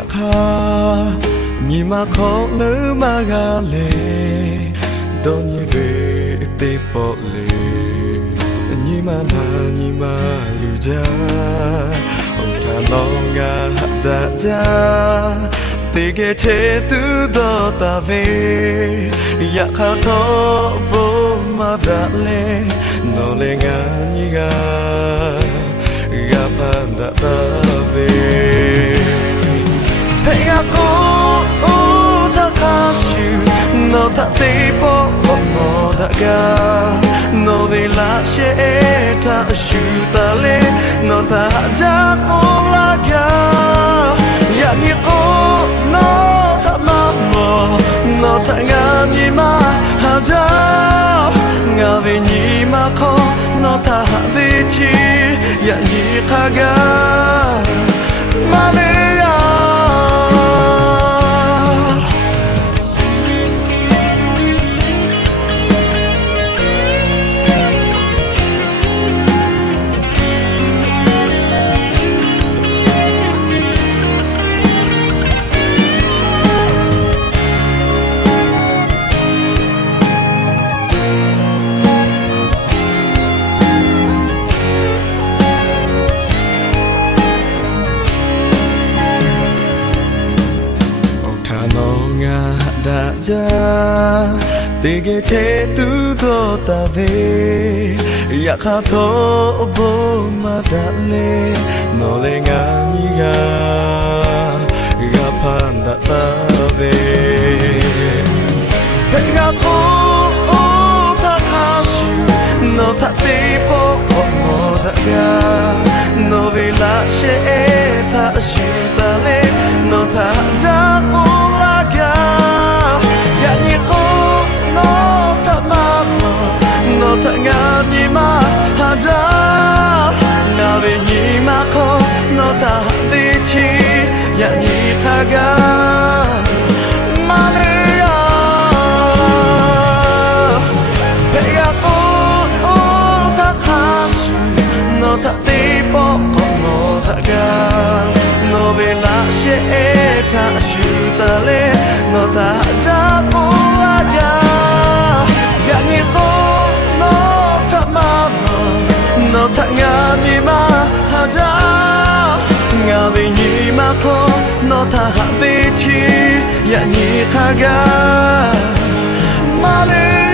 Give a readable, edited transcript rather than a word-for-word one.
ya kha ni ma kho lu ma ga le don ni ve te po le ni ma na ni ma lu ja ông ta lo ga da ja te ge che tu do ta ve ya kha tho bo ma da le no le nga ni ga pa da ta ve hey ya ko o ta ka shu no ta te po mo da ga no de la she ta shu ta le no ta ja ko la ga ya ni ko no ta ma mo no ta nga mi ma ha ja nga ve ni ma ko no ta ha de chi ya ni kha ga ma le ya da ja te ge che tu do ta ve ya kha tho bo ma da le no le nga mi ga pan da ta ve hey ga ko o ta ka shu no ta te po mo da ga no ve la she ta shu ta le no ta ja ko la ga no ta nga ni ma ha ja na ve ni ma ko no ta de chi ya ni ta ga ma le ya pe ya ko o ta ka shu no ta de po ko no ta ga no ve la she ta shu ta le no ta ja ko la ga ya ni ko no ta nga mi ma ha ja nga ve ni ma ko no ta ha de chi ya ni ta ga ma le